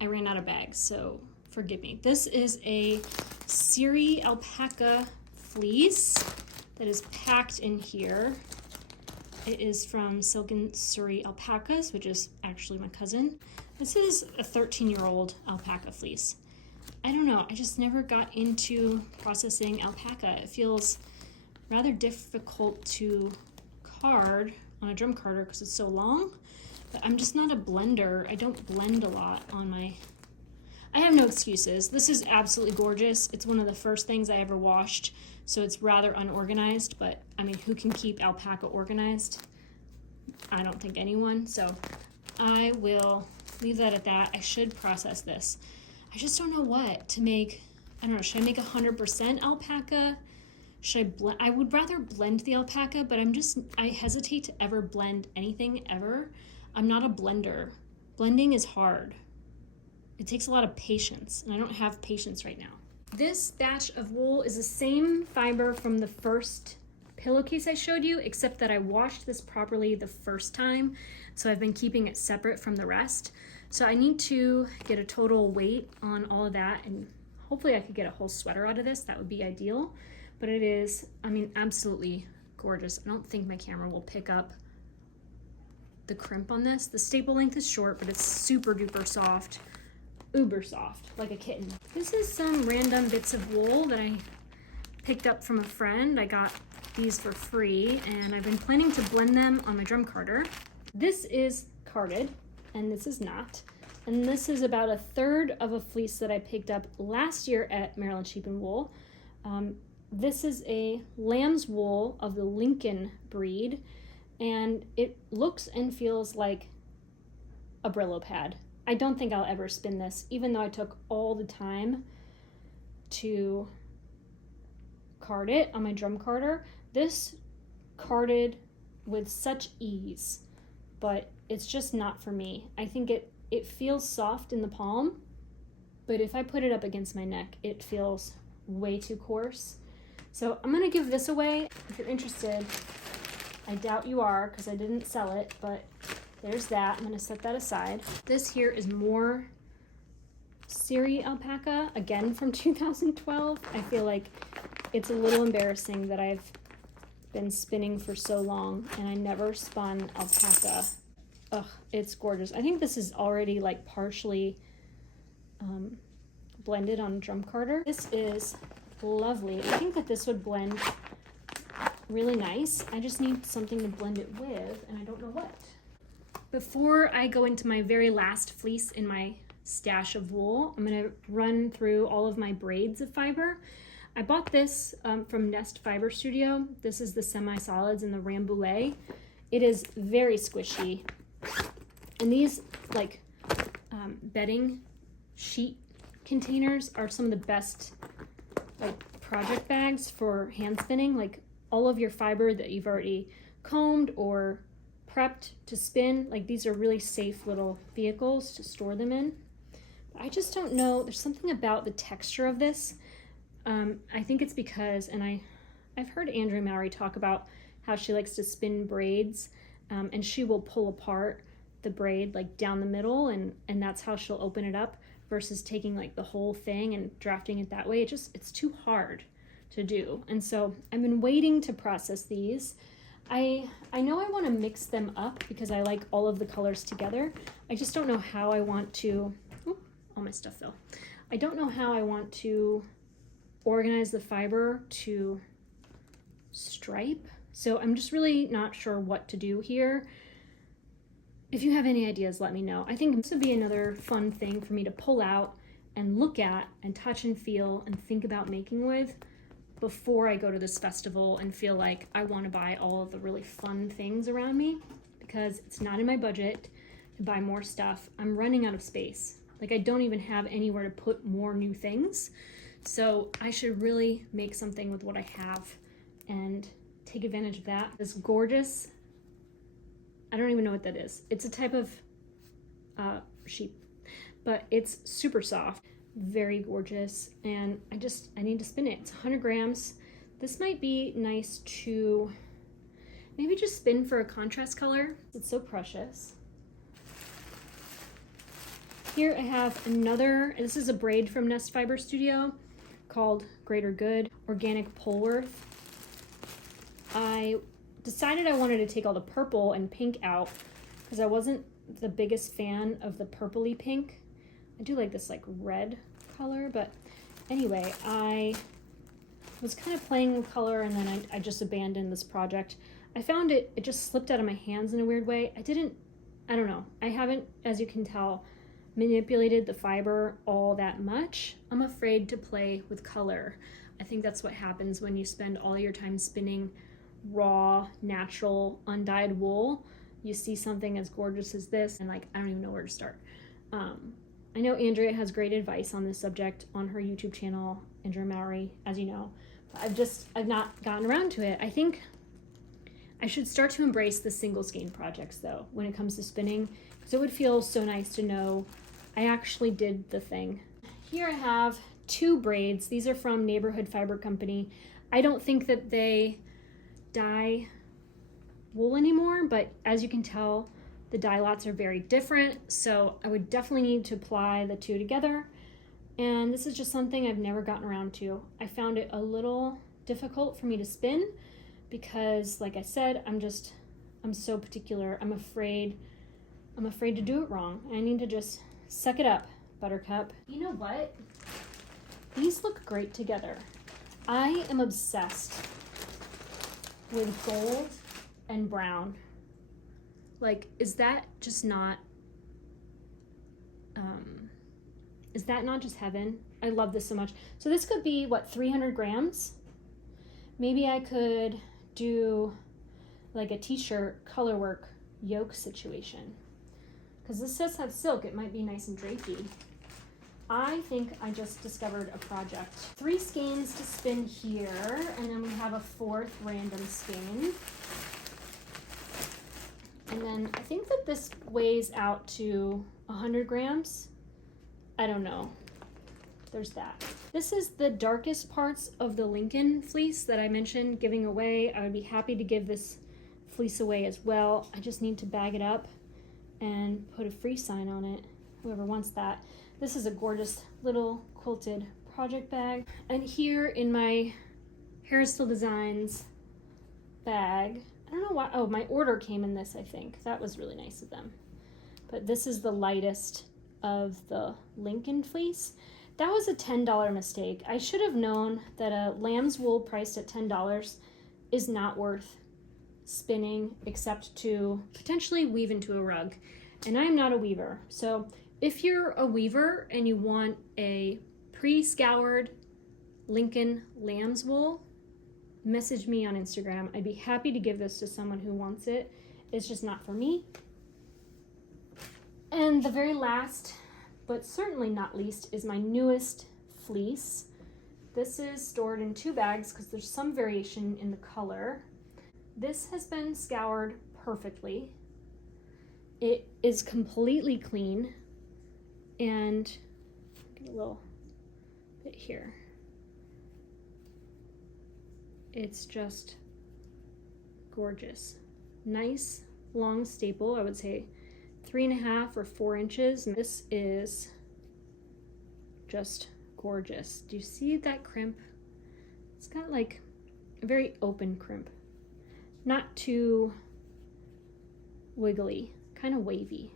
I ran out of bags, so forgive me. This is a Siri alpaca fleece that is packed in here. It is from Silken Surrey Alpacas, which is actually my cousin. This is a 13-year-old alpaca fleece. I don't know, I just never got into processing alpaca. It feels rather difficult to card on a drum carder because it's so long, but I'm just not a blender. I don't blend a lot on my... I have no excuses. This is absolutely gorgeous. It's one of the first things I ever washed, so it's rather unorganized, but I mean, who can keep alpaca organized? I don't think anyone, so I will leave that at that. I should process this. I just don't know what to make. I don't know, should I make 100% alpaca? Should I blend? I would rather blend the alpaca, but I hesitate to ever blend anything ever. I'm not a blender. Blending is hard. It takes a lot of patience, and I don't have patience right now. This batch of wool is the same fiber from the first pillowcase I showed you, except that I washed this properly the first time, so I've been keeping it separate from the rest. So I need to get a total weight on all of that, and hopefully I could get a whole sweater out of this. That would be ideal. But it is, I mean, absolutely gorgeous. I don't think my camera will pick up the crimp on this. The staple length is short, but it's super duper soft. Uber soft, like a kitten. This is some random bits of wool that I picked up from a friend. I got these for free, and I've been planning to blend them on my drum carder. This is carded, and this is not. And this is about a third of a fleece that I picked up last year at Maryland Sheep and Wool. This is a lamb's wool of the Lincoln breed, and it looks and feels like a Brillo pad. I don't think I'll ever spin this, even though I took all the time to card it on my drum carder. This carded with such ease, but it's just not for me. I think it feels soft in the palm, but if I put it up against my neck, it feels way too coarse. So I'm gonna give this away. If you're interested, I doubt you are because I didn't sell it, but there's that. I'm gonna set that aside. This here is more Siri alpaca, again from 2012. I feel like it's a little embarrassing that I've been spinning for so long and I never spun alpaca. Ugh, it's gorgeous. I think this is already like partially blended on a drum carder. This is lovely. I think that this would blend really nice. I just need something to blend it with, and I don't know what. Before I go into my very last fleece in my stash of wool, I'm gonna run through all of my braids of fiber. I bought this from Nest Fiber Studio. This is the semi-solids in the Rambouillet. It is very squishy. And these like bedding sheet containers are some of the best like project bags for hand spinning. Like all of your fiber that you've already combed or prepped to spin, like these are really safe little vehicles to store them in. I just don't know, there's something about the texture of this. I think it's because, and I've heard Andrea Mowry talk about how she likes to spin braids, and she will pull apart the braid like down the middle, and that's how she'll open it up. versus taking like the whole thing and drafting it that way. It's too hard to do. And so I've been waiting to process these. I know I want to mix them up because I like all of the colors together. I just don't know how I want to, all my stuff fell. I don't know how I want to organize the fiber to stripe. So I'm just really not sure what to do here. If you have any ideas, let me know. I think this would be another fun thing for me to pull out and look at and touch and feel and think about making with before I go to this festival and feel like I want to buy all of the really fun things around me, because it's not in my budget to buy more stuff. I'm running out of space. Like I don't even have anywhere to put more new things. So I should really make something with what I have and take advantage of that. This gorgeous, I don't even know what that is. It's a type of sheep, but it's super soft, very gorgeous, and I need to spin it. It's 100 grams. This might be nice to maybe just spin for a contrast color. It's so precious. Here I have another, this is a braid from Nest Fiber Studio called Greater Good, Organic Polworth. I decided I wanted to take all the purple and pink out because I wasn't the biggest fan of the purpley pink. I do like this like red color, but anyway, I was kind of playing with color and then I just abandoned this project. I found it just slipped out of my hands in a weird way. I don't know. I haven't, as you can tell, manipulated the fiber all that much. I'm afraid to play with color. I think that's what happens when you spend all your time spinning raw, natural, undyed wool. You see something as gorgeous as this and like, I don't even know where to start. I know Andrea has great advice on this subject on her YouTube channel, Andrea Mowry, as you know. I've not gotten around to it. I think I should start to embrace the single skein projects though, when it comes to spinning, because it would feel so nice to know I actually did the thing. Here I have 2 braids. These are from Neighborhood Fiber Company. I don't think that they dye wool anymore, but as you can tell, the dye lots are very different, so I would definitely need to apply the 2 together. And this is just something I've never gotten around to. I found it a little difficult for me to spin because, like I said, I'm so particular. I'm afraid to do it wrong. I need to just suck it up, Buttercup. You know what? These look great together. I am obsessed with gold and brown. Like, is that not just heaven? I love this so much. So this could be, what, 300 grams? Maybe I could do like a t-shirt color work yoke situation. Because this does have silk, it might be nice and drapey. I think I just discovered a project. 3 skeins to spin here, and then we have a 4th random skein. And then I think that this weighs out to 100 grams. I don't know. There's that. This is the darkest parts of the Lincoln fleece that I mentioned giving away. I would be happy to give this fleece away as well. I just need to bag it up and put a free sign on it, whoever wants that. This is a gorgeous little quilted project bag. And here in my Hair Still Designs bag, I don't know why, oh, my order came in this, I think. That was really nice of them. But this is the lightest of the Lincoln fleece. That was a $10 mistake. I should have known that a lamb's wool priced at $10 is not worth spinning except to potentially weave into a rug. And I'm not a weaver. So if you're a weaver and you want a pre-scoured Lincoln lamb's wool, message me on Instagram. I'd be happy to give this to someone who wants it. It's just not for me. And the very last, but certainly not least, is my newest fleece. This is stored in 2 bags because there's some variation in the color. This has been scoured perfectly. It is completely clean, and get a little bit here. It's just gorgeous. Nice long staple, I would say 3.5 or 4 inches. This is just gorgeous. Do you see that crimp? It's got like a very open crimp, not too wiggly, kind of wavy.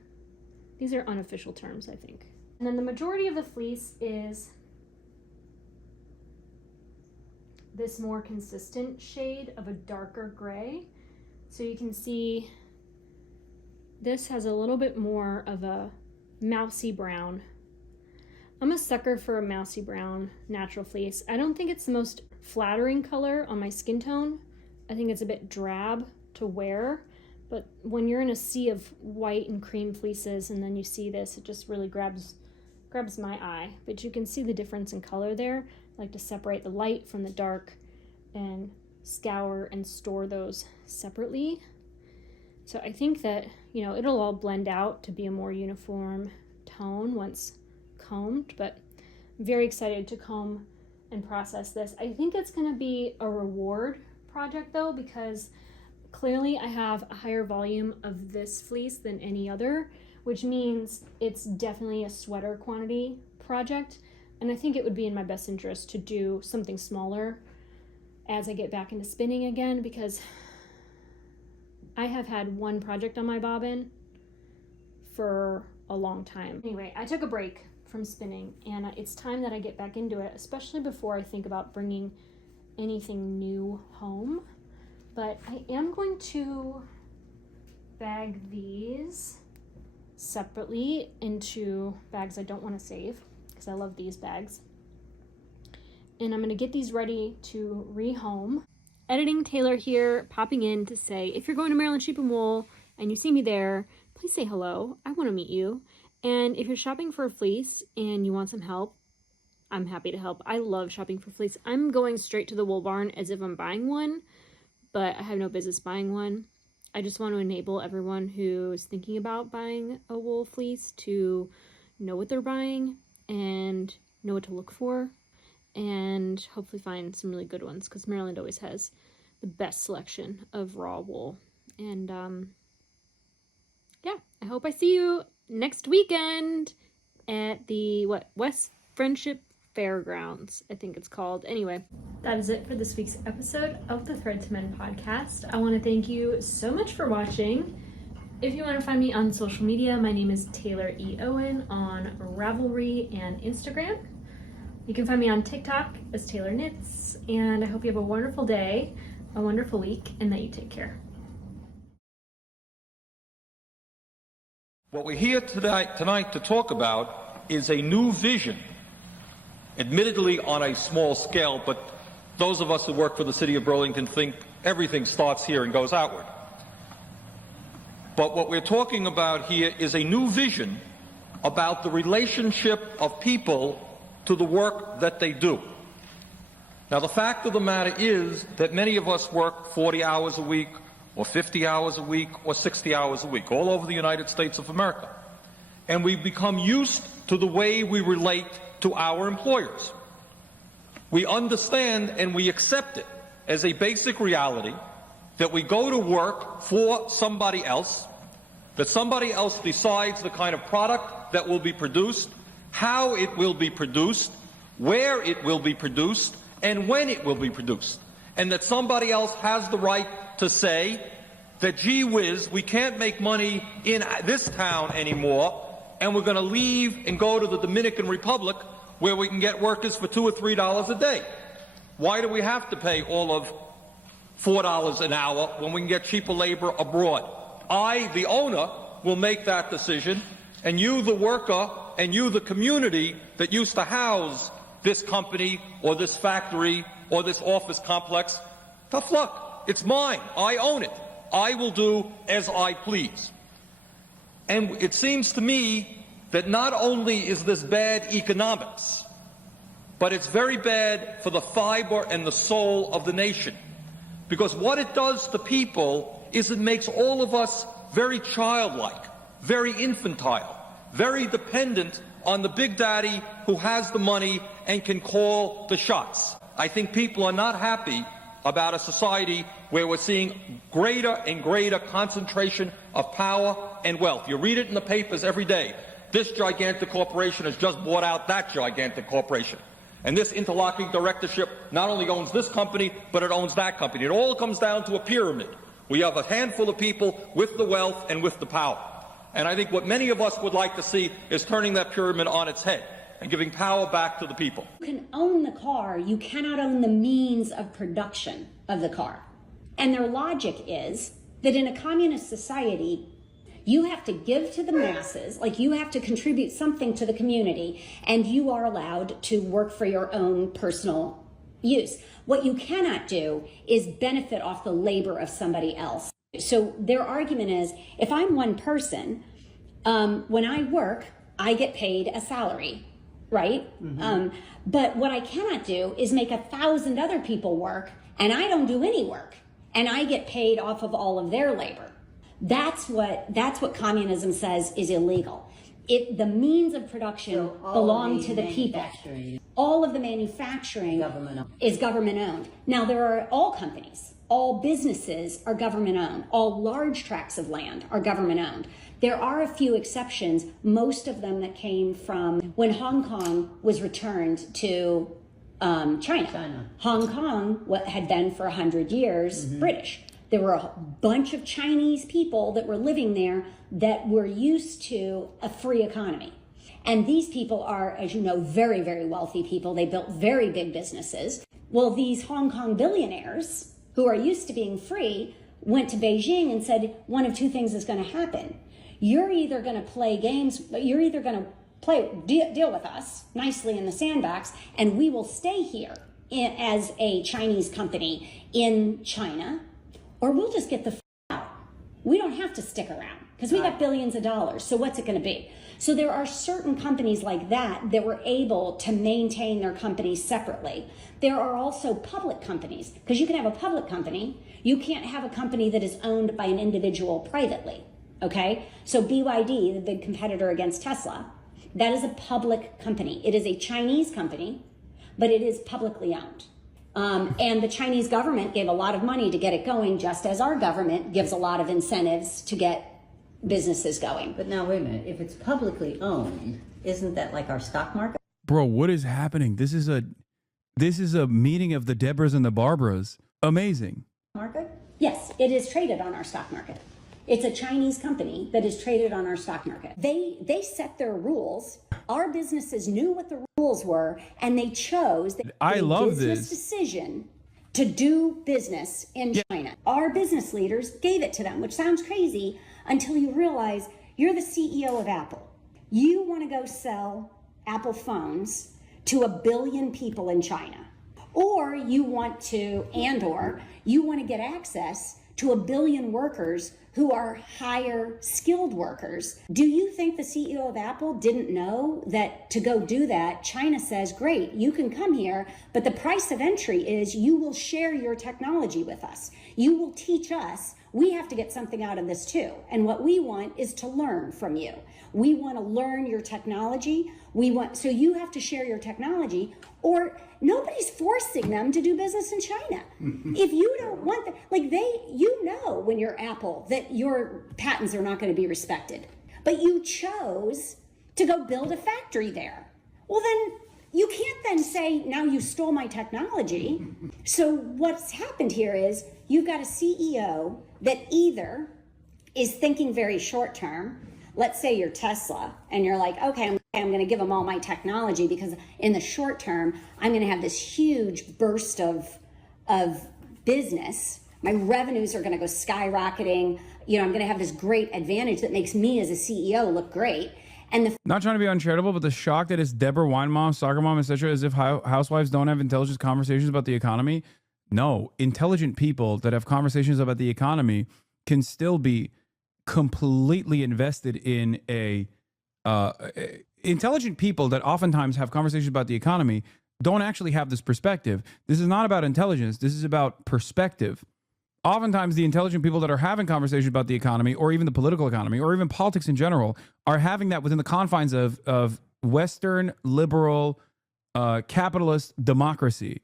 These are unofficial terms, I think. And then the majority of the fleece is this more consistent shade of a darker gray. So you can see this has a little bit more of a mousy brown. I'm a sucker for a mousy brown natural fleece. I don't think it's the most flattering color on my skin tone. I think it's a bit drab to wear, but when you're in a sea of white and cream fleeces and then you see this, it just really grabs my eye. But you can see the difference in color there. I like to separate the light from the dark and scour and store those separately. So I think that, it'll all blend out to be a more uniform tone once combed, but I'm very excited to comb and process this. I think it's going to be a reward project though, because clearly I have a higher volume of this fleece than any other, which means it's definitely a sweater quantity project. And I think it would be in my best interest to do something smaller as I get back into spinning again, because I have had one project on my bobbin for a long time. Anyway, I took a break from spinning and it's time that I get back into it, especially before I think about bringing anything new home. But I am going to bag these separately into bags I don't want to save because I love these bags. And I'm going to get these ready to rehome. Editing Taylor here, popping in to say, if you're going to Maryland Sheep and Wool and you see me there, please say hello. I want to meet you. And if you're shopping for a fleece and you want some help, I'm happy to help. I love shopping for fleece. I'm going straight to the wool barn as if I'm buying one, but I have no business buying one. I just want to enable everyone who is thinking about buying a wool fleece to know what they're buying and know what to look for, and hopefully find some really good ones, because Maryland always has the best selection of raw wool. And yeah, I hope I see you next weekend at the West Friendship Fairgrounds, I think it's called. Anyway, that is it for this week's episode of the Thread to Men podcast. I want to thank you so much for watching. If you want to find me on social media, my name is Taylor E. Owen on Ravelry and Instagram. You can find me on TikTok as Taylor Knits, and I hope you have a wonderful day, a wonderful week, and that you take care. What we're here tonight to talk about is a new vision, admittedly on a small scale, but those of us who work for the city of Burlington think everything starts here and goes outward. But what we're talking about here is a new vision about the relationship of people to the work that they do. Now, the fact of the matter is that many of us work 40 hours a week, or 50 hours a week, or 60 hours a week, all over the United States of America. And we become used to the way we relate to our employers. We understand and we accept it as a basic reality that we go to work for somebody else, that somebody else decides the kind of product that will be produced, how it will be produced, where it will be produced, and when it will be produced. And that somebody else has the right to say that, gee whiz, we can't make money in this town anymore, and we're going to leave and go to the Dominican Republic where we can get workers for $2 or $3 a day. Why do we have to pay all of $4 an hour when we can get cheaper labor abroad? I, the owner, will make that decision, and you, the worker, and you, the community that used to house this company or this factory or this office complex, tough luck. It's mine. I own it. I will do as I please. And it seems to me that not only is this bad economics, but it's very bad for the fiber and the soul of the nation. Because what it does to people is it makes all of us very childlike, very infantile, very dependent on the big daddy who has the money and can call the shots. I think people are not happy about a society where we're seeing greater and greater concentration of power and wealth. You read it in the papers every day. This gigantic corporation has just bought out that gigantic corporation. And this interlocking directorship not only owns this company, but it owns that company. It all comes down to a pyramid. We have a handful of people with the wealth and with the power. And I think what many of us would like to see is turning that pyramid on its head and giving power back to the people. You can own the car, you cannot own the means of production of the car. And their logic is that in a communist society, you have to give to the masses, like you have to contribute something to the community, and you are allowed to work for your own personal use. What you cannot do is benefit off the labor of somebody else. So their argument is, if I'm one person, when I work, I get paid a salary, right? But what I cannot do is make 1,000 other people work, and I don't do any work, and I get paid off of all of their labor. That's what communism says is illegal. The means of production belong to the people. All of the manufacturing is government owned. Now there are all companies, all businesses are government owned. All large tracts of land are government owned. There are a few exceptions, most of them that came from when Hong Kong was returned to China. Hong Kong had been for 100 years British. There were a bunch of Chinese people that were living there that were used to a free economy. And these people are, as you know, very, very wealthy people. They built very big businesses. Well, these Hong Kong billionaires who are used to being free went to Beijing and said, one of two things is going to happen. You're either going to play games, you're either going to deal with us nicely in the sandbox, and we will stay here as a Chinese company in China, or we'll just get the out. We don't have to stick around because we got billions of dollars. So what's it going to be? So there are certain companies like that were able to maintain their companies separately. There are also public companies, because you can have a public company. You can't have a company that is owned by an individual privately. Okay? So BYD, the big competitor against Tesla, that is a public company. It is a Chinese company, but it is publicly owned. And the Chinese government gave a lot of money to get it going, just as our government gives a lot of incentives to get businesses going. But now, wait a minute. If it's publicly owned, isn't that like our stock market? Bro, what is happening? This is a meeting of the Debras and the Barbaras. Amazing. Market? Yes, it is traded on our stock market. It's a Chinese company that is traded on our stock market. They set their rules. Our businesses knew what the rules were, and they chose I love business this decision to do business in China. Our business leaders gave it to them, which sounds crazy until you realize you're the CEO of Apple. You want to go sell Apple phones to 1 billion people in China. Or you want to get access to 1 billion workers who are higher skilled workers. Do you think the CEO of Apple didn't know that to go do that, China says, great, you can come here, but the price of entry is you will share your technology with us. You will teach us. We have to get something out of this too. And what we want is to learn from you. We want to learn your technology. So you have to share your technology, or nobody's forcing them to do business in China. If you don't want that, you know when you're Apple that your patents are not going to be respected, but you chose to go build a factory there. Well, then you can't then say, now you stole my technology. So what's happened here is you've got a CEO that either is thinking very short term. Let's say you're Tesla and you're like, okay, I'm going to give them all my technology because in the short term, I'm going to have this huge burst of business. My revenues are going to go skyrocketing. I'm going to have this great advantage that makes me as a CEO look great. And Not trying to be uncharitable, but the shock that it's Deborah, wine mom, soccer mom, etc., as if housewives don't have intelligent conversations about the economy. No, intelligent people that have conversations about the economy can still be completely invested in intelligent people that oftentimes have conversations about the economy don't actually have this perspective. This is not about intelligence. This is about perspective. Oftentimes, the intelligent people that are having conversations about the economy or even the political economy or even politics in general are having that within the confines of Western liberal capitalist democracy.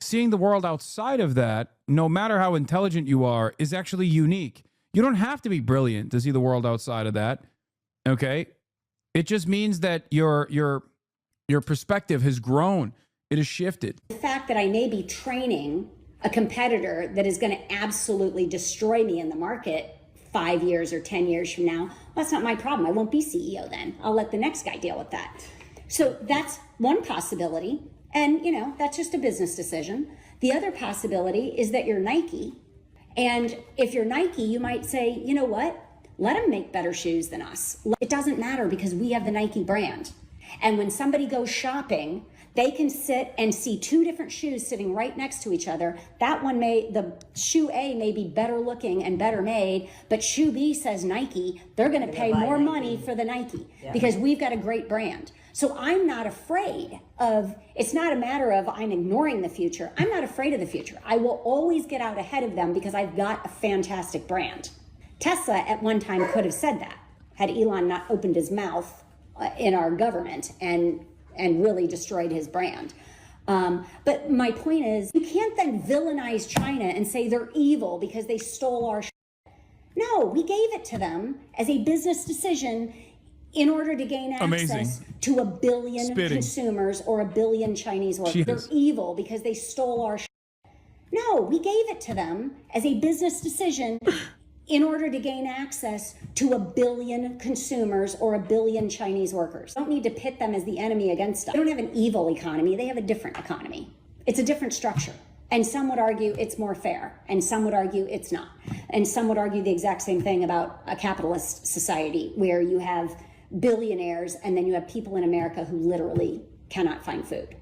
Seeing the world outside of that, no matter how intelligent you are, is actually unique. You don't have to be brilliant to see the world outside of that. Okay? It just means that your perspective has grown. It has shifted. The fact that I may be training a competitor that is going to absolutely destroy me in the market 5 years or 10 years from now, well, that's not my problem. I won't be CEO then. I'll let the next guy deal with that. So that's one possibility. And, you know, that's just a business decision. The other possibility is that you're Nike. And if you're Nike, you might say, you know what? Let them make better shoes than us. It doesn't matter because we have the Nike brand. And when somebody goes shopping, they can sit and see two different shoes sitting right next to each other. That one the shoe A may be better looking and better made, but shoe B says Nike. They're going to pay more money for the Nike because we've got a great brand. So I'm not afraid of, it's not a matter of I'm ignoring the future. I'm not afraid of the future. I will always get out ahead of them because I've got a fantastic brand. Tesla at one time could have said that had Elon not opened his mouth in our government and really destroyed his brand. But my point is, you can't then villainize China and say they're evil because they stole our shit. No, we gave it to them as a business decision in order to gain access to 1 billion consumers or 1 billion Chinese workers. They're evil because they stole our shit. No, we gave it to them as a business decision in order to gain access to 1 billion consumers or 1 billion Chinese workers. Don't need to pit them as the enemy against us. They don't have an evil economy. They have a different economy. It's a different structure. And some would argue it's more fair. And some would argue it's not. And some would argue the exact same thing about a capitalist society where you have billionaires and then you have people in America who literally cannot find food.